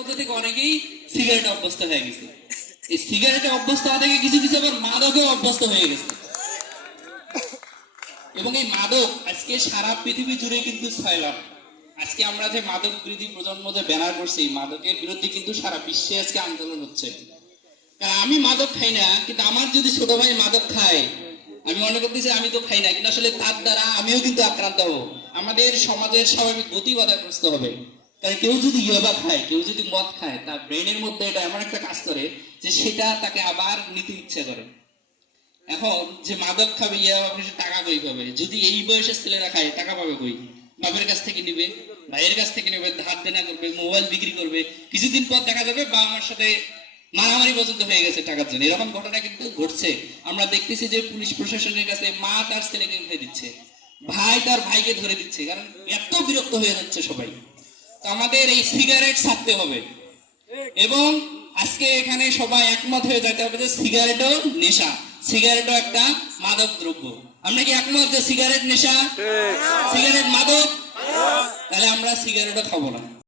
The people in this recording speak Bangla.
মধ্যে থেকে অনেকেই সিগারেটে অভ্যস্ত হয়ে গেছে। এই সিগারেটে অভ্যস্ত হওয়া থেকে কিছু কিছু আবার মাদকে অভ্যস্ত হয়ে গেছে। এবং এই মাদক আজকে সারা পৃথিবী জুড়ে কিন্তু ছয়লাভ। আজকে আমরা যে মাদক বিরোধী প্রজন্ম যে ব্যানার করছি, এই মাদকের বিরুদ্ধে কিন্তু সারা বিশ্বে আজকে আন্দোলন হচ্ছে। কারণ আমি মাদক খাই না, কিন্তু আমার যদি ছোট ভাই মাদক খায়, আমি মনে করতেছি আমি তো খাই না, কিন্তু আসলে তার দ্বারা আমিও কিন্তু আক্রান্ত হবো। আমাদের সমাজের স্বাভাবিক গতি বাধাগ্রস্ত হবে। কারণ কেউ যদি ইয়াবা খায়, কেউ যদি মদ খায়, তার ব্রেনের মধ্যে এটা এমন একটা কাজ করে যে সেটা তাকে আবার নিতে ইচ্ছে করে। এখন যে মাদক খাবে ইয়াবা টাকা কই পাবে? যদি এই বয়সের ছেলেরা খায়, টাকা পাবে কই? বাপের কাছ থেকে নিবে, ভাইয়ের কাছ থেকে নেবে, ধার দেনা করবে, মোবাইল বিক্রি করবে। কিছুদিন পর দেখা যাবে বাবা মার সাথে মারামারি পর্যন্ত হয়ে গেছে টাকার জন্য। এরকম ঘটনা কিন্তু ঘটছে। আমরা দেখতেছি যে পুলিশ প্রশাসনের কাছে মা তার ছেলেকে উঠে দিচ্ছে, ভাই তার ভাইকে ধরে দিচ্ছে, কারণ এত বিরক্ত হয়ে যাচ্ছে সবাই। তো আমাদের এই সিগারেট ছাড়তে হবে। এবং আজকে এখানে সবাই একমত হয়ে যেতে হবে যে সিগারেটও নেশা, সিগারেটও একটা মাদক দ্রব্য। আমরা কি একমত যে সিগারেট নেশা, সিগারেট মাদক? তাহলে আমরা সিগারেটও খাবো না।